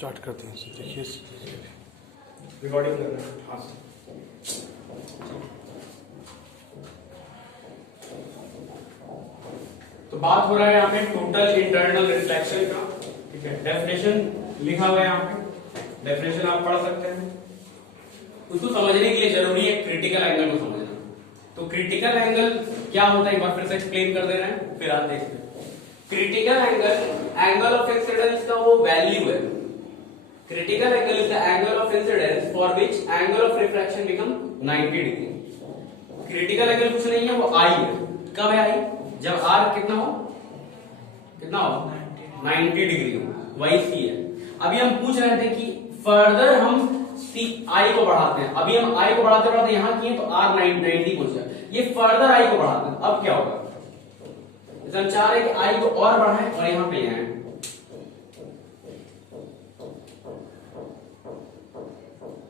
Start करते हैं। देखिए रिकॉर्डिंग कर रहे हैं। हाँ तो बात हो रहा है यहाँ पे टोटल इंटरनल रिफ्लेक्शन का। ठीक है, डेफिनेशन लिखा हुआ है यहाँ पे, डेफिनेशन आप पढ़ सकते हैं। उसको समझने के लिए जरूरी है क्रिटिकल एंगल को समझना। तो क्रिटिकल एंगल क्या होता है एक बार फिर से एक्सप्लेन कर दे रहे हैं, फिर आप देखते हैं। क्रिटिकल एंगल ऑफ इंसिडेंस का वो वैल्यू है। Critical angle is the angle of incidence for which angle of refraction become 90 degree. Critical angle कुछ नहीं है, वो आई है। कब है आई? जब आर कितना हो 90 डिग्री हो, वही सी है। अभी हम पूछ रहे थे कि फर्दर हम सी आई को बढ़ाते हैं। अभी हम आई को बढ़ाते बढ़ाते यहां किए तो आर 90 पहुंच गया। ये फर्दर आई को बढ़ाते हैं, अब क्या होगा? हम चाह रहे हैं कि आई को और बढ़ाएं और यहां पे आए,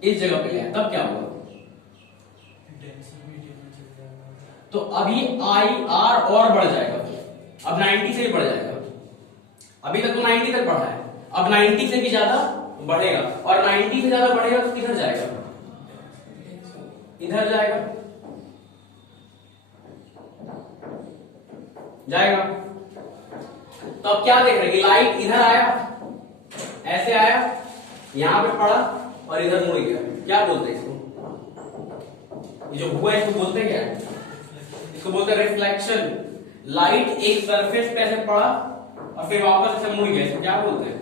इस जगह पे आए, तब क्या होगा? तो अभी आई आर और बढ़ जाएगा, अब 90 से भी बढ़ जाएगा। अभी तक तो 90 तक बढ़ा है, अब 90 से भी ज्यादा बढ़ेगा, और 90 से ज्यादा बढ़ेगा तो किधर जाएगा? इधर जाएगा, जाएगा। तो अब क्या देख रहे हैं कि लाइट इधर आया, ऐसे आया, यहां पे पड़ा और इधर मुड़ गया। क्या बोलते हैं इसको? ये जो हुआ है इसको बोलते हैं क्या? इसको बोलते हैं रिफ्लेक्शन। लाइट एक सरफेस पे ऐसे पड़ा और फिर वापस ऐसे मुड़ गया, इसको क्या बोलते हैं?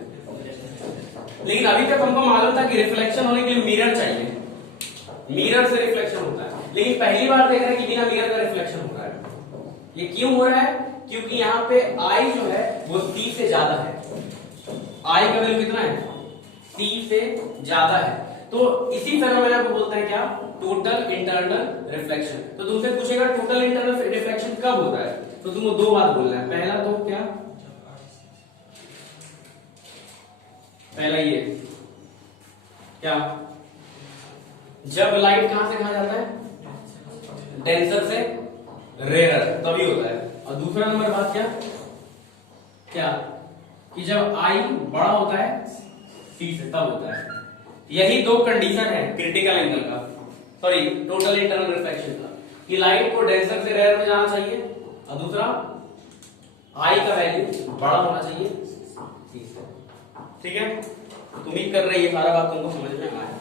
लेकिन अभी तक हमको मालूम था कि रिफ्लेक्शन होने के लिए मिरर चाहिए, मिरर से रिफ्लेक्शन होता है। लेकिन पहली बार देख रहे हैं कि बिना मिरर का रिफ्लेक्शन हो रहा है। ये क्यों हो रहा है? क्योंकि यहाँ पे आई जो है वो सी से ज्यादा है। आई का वैल्यू कितना है? सी से ज्यादा है। तो इसी फेनोमेना को बोलते हैं क्या? Total internal reflection. तो तुमसे पूछेगा टोटल इंटरनल रिफ्लेक्शन कब होता है, तो तुमको दो बात बोलना है। पहला तो क्या? पहला ये क्या? जब लाइट कहां से कहां जाता है? डेंसर से रेयर, तभी होता है। और दूसरा नंबर बात क्या कि जब आई बड़ा होता है सी से, तब होता है। यही दो कंडीशन है क्रिटिकल एंगल का, सॉरी टोटल इंटरनल रिफ्लेक्शन का, कि लाइट को डेंसर से रेयर में जाना चाहिए, और दूसरा आई का वैल्यू बड़ा होना चाहिए सी से। ठीक है, तो उम्मीद कर रहे हैं ये सारा बात तुमको समझ में आया।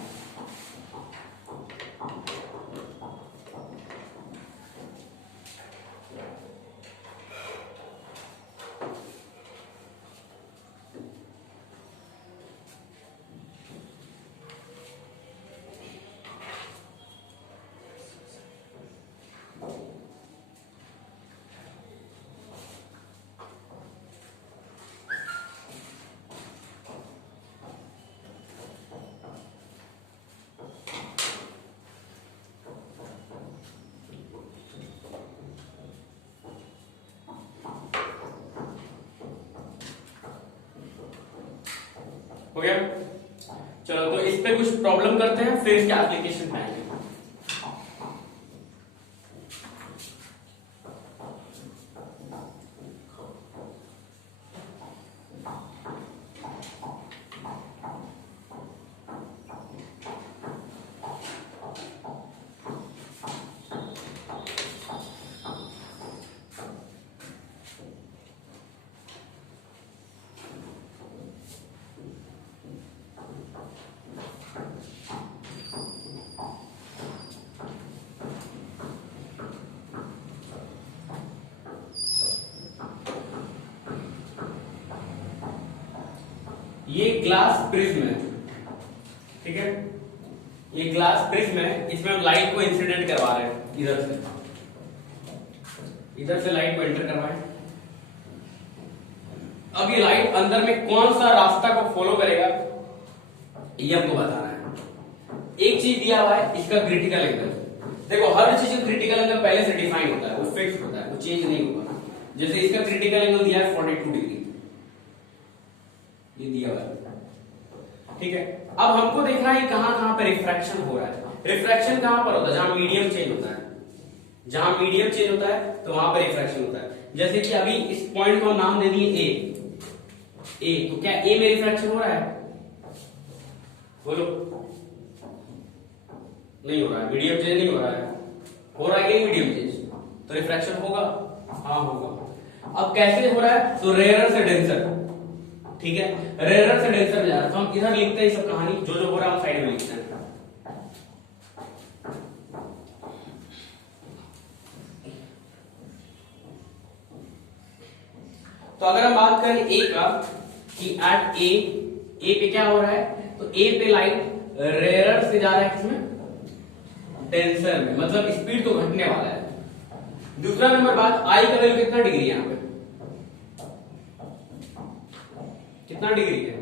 हो गया? चलो तो इस पे कुछ प्रॉब्लम करते हैं, फिर इसके एप्लीकेशन पे आएंगे। ये ग्लास प्रिज्म है, ठीक है, ये ग्लास प्रिज्म है। इसमें हम लाइट को इंसिडेंट करवा रहे हैं, इधर से लाइट को एंटर करवाएं। अब ये लाइट अंदर में कौन सा रास्ता को फॉलो करेगा ये हमको बताना है। एक चीज दिया हुआ है, इसका क्रिटिकल एंगल। देखो हर चीज का क्रिटिकल एंगल पहले से डिफाइन होता है, वो फिक्स होता है, वो चेंज नहीं होगा। जैसे इसका क्रिटिकल एंगल दिया है 42 डिग्री, ये दिया हुआ है, ठीक है। अब हमको देखना है कहां कहां पे रिफ्रैक्शन हो रहा है। रिफ्रैक्शन कहां पर होता है? जहां मीडियम चेंज होता है, जहां मीडियम चेंज होता है तो वहां पर रिफ्रैक्शन होता है। जैसे कि अभी इस पॉइंट को नाम दे दिए ए, तो क्या ए में रिफ्रैक्शन हो रहा है? बोलो, नहीं हो रहा है, मीडियम चेंज नहीं हो रहा है, हो रहा है कि मीडियम चेंज, तो रिफ्रैक्शन होगा, हाँ होगा। अब कैसे हो रहा है, तो रेयरर से डेंसर, ठीक है, रेयरर से डेंसर में जा रहा है, तो हम इधर लिखते हैं सब कहानी, जो जो हो रहा है हम साइड में लिखते हैं। तो अगर हम बात करें ए का, कि एट ए पे क्या हो रहा है, तो ए पे लाइट रेयरर से जा रहा है किसमें, डेंसर में, मतलब स्पीड तो घटने वाला है। दूसरा नंबर बात, आई का वैल्यू कितना डिग्री है, यहाँ पे कितना डिग्री है,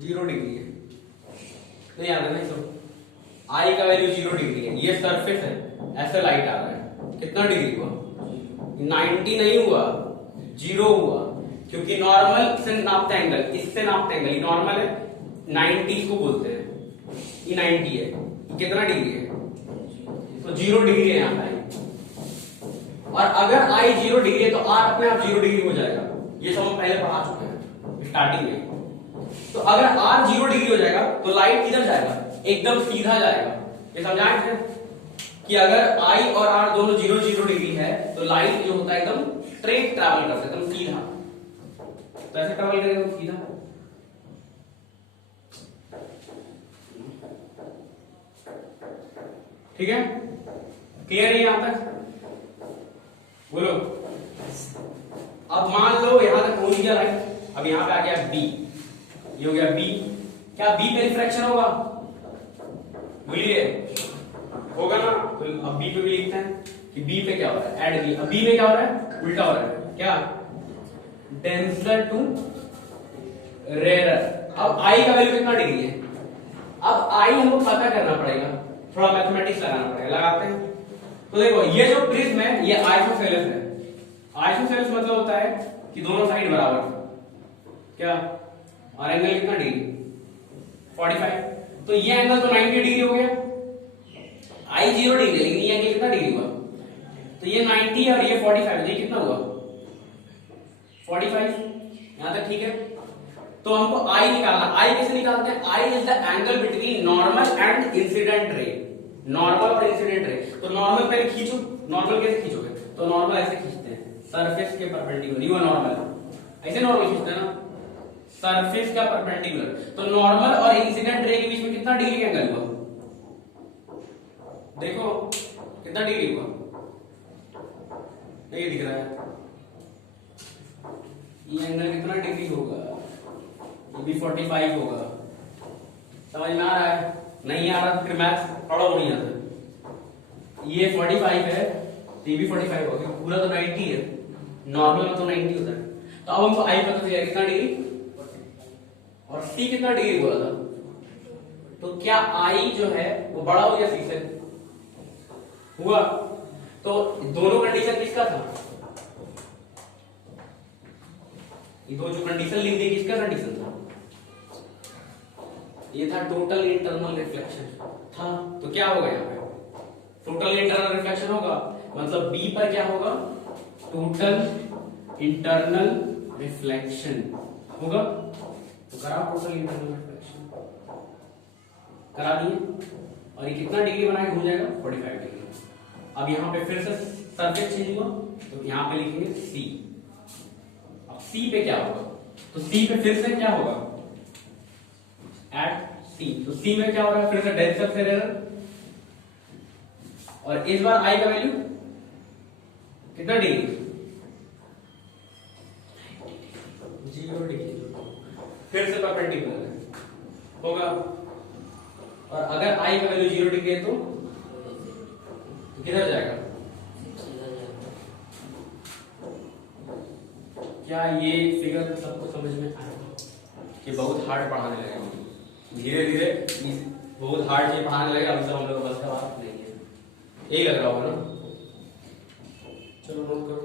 0 डिग्री है, तो याद है ना, तो आई का वैल्यू 0 डिग्री है, ये सरफेस है, ऐसे लाइट आ रहा है, कितना डिग्री हुआ, 90 नहीं हुआ, 0 हुआ, क्योंकि नॉर्मल से नापते एंगल, इससे नापते एंगल, ये नॉर्मल है, 90 को बोलते हैं, ये 90 है, ये कितना डिग्री है, तो 0 डिग्री है यहाँ पे। और अगर आई 0 डिग्री है तो आर अपने आप 0 डिग्री हो जाएगा, ये सब हम पहले पढ़ा चुके हैं स्टार्टिंग में। तो अगर आर 0 डिग्री हो जाएगा तो लाइट किधर जाएगा, एकदम सीधा जाएगा, ये समझाए थे कि अगर आई और आर दोनों 0 डिग्री है तो लाइट जो होता है एकदम स्ट्रेट ट्रैवल करता है, एकदम सीधा, तो ऐसे ट्रैवल करेगा सीधा। ठीक है, क्लियर है यहां तक, बोलो। अब मान लो यहां तक पहुंच गया लाइट, अब यहां पे आ गया बी, ये हो गया बी, क्या बी पे रिफ्रैक्शन होगा, बोलिए होगा ना, तो अब बी पे भी लिखते हैं कि बी पे क्या हो रहा है, एड बी, अब बी में क्या हो रहा है, उल्टा हो रहा है, क्या, डेंसर टू रेयरर। अब आई का वैल्यू कितना डिग्री है, अब आई हमको पता करना पड़ेगा, थोड़ा मैथमेटिक्स लगाना पड़ेगा, लगाते हैं। तो देखो ये जो प्रिज्म है ये आइसोसेलेस है, आइसोसेलेस मतलब होता है कि दोनों साइड बराबर, क्या, और एंगल कितना डिग्री, 45, तो ये एंगल तो 90 डिग्री हो गया, आई 0 डिग्री, लेकिन ये एंगल कितना डिग्री हुआ, तो ये 90 और ये 45, ये कितना हुआ, 45, यहां तक ठीक है। तो हमको आई निकालना, आई कैसे निकालते हैं, i is the angle between normal and incident ray, normal और इंसिडेंट रे। तो नॉर्मल पहले खींचो, नॉर्मल कैसे खींचोगे, तो नॉर्मल ऐसे खींचते हैं, सरफेस के परपेंडिकुलर, ये नॉर्मल, ऐसे नॉर्मल खींचते हैं ना, सरफेस का परपेंडिकुलर। तो नॉर्मल और इंसिडेंट रे के बीच में कितना डिग्री का एंगल हुआ, देखो कितना डिग्री हुआ, नहीं दिख रहा है, ये एंगल कितना डिग्री होगा, ये भी 45 होगा, समझ में आ रहा है, नहीं आ रहा तो फिर मैथ पढ़ो नहीं आता, ये 45 है तो ये भी 45 होगा, पूरा तो 90 है, नॉर्मल में तो 90 होता है। तो अब हमको आई पता चल कितना डिग्री, और सी कितना डिग्री बोला था, तो क्या आई जो है वो बड़ा हो गया सी से, हुआ, तो दोनों कंडीशन किसका था, ये दो जो कंडीशन लिख दी किसका कंडीशन था, ये था टोटल इंटरनल रिफ्लेक्शन था, तो क्या होगा यहाँ पे, टोटल इंटरनल रिफ्लेक्शन होगा, मतलब बी पर क्या होगा, टोटल इंटरनल रिफ्लेक्शन होगा, तो करा टोटल इंटरनल रिफ्लेक्शन, करा दिए, और ये कितना डिग्री बनाए हो जाएगा, 45 डिग्री। अब यहाँ पे फिर से सरफेस चेंज हुआ, तो यहाँ पे लिखेंगे सी, अब सी पे क्या होगा, तो सी पे फिर से क्या होगा, एट सी, तो सी में क्या हो रहा है, फिर से डेंसर से रेयरर, और इस बार आई का वैल्यू कितना डिग्री, 0 डिग्री, फिर से परपेंडिकुलर होगा, और अगर आई का वैल्यू 0 डिग्री है तो किधर जाएगा, क्या ये फिगर सबको समझ में आया कि बहुत हार्ड पढ़ाने लगेगा, धीरे धीरे बहुत हार्ड चीज पढ़ाने लगेगा, अभी सब हम लोग बस का बात नहीं है, यही लग रहा होगा ना, चलो नोट करो।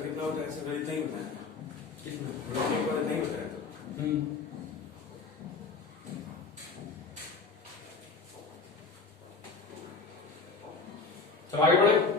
इसका कितना होता है, इसका गणित नहीं होता है, किसमें? गणित नहीं होता है तो चलो आगे बढ़े।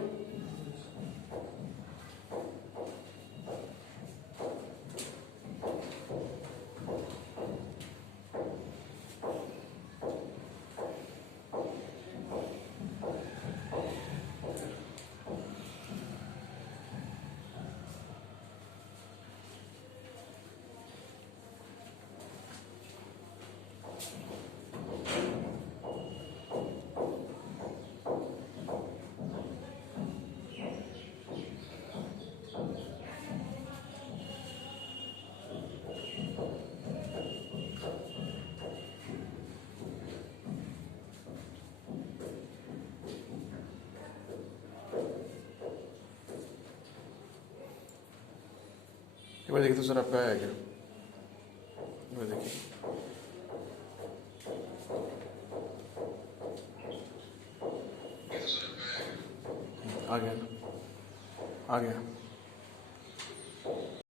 एक बार देखिए तो सर आपका आया क्या, एक बार देखिए। आ गया, आ गया।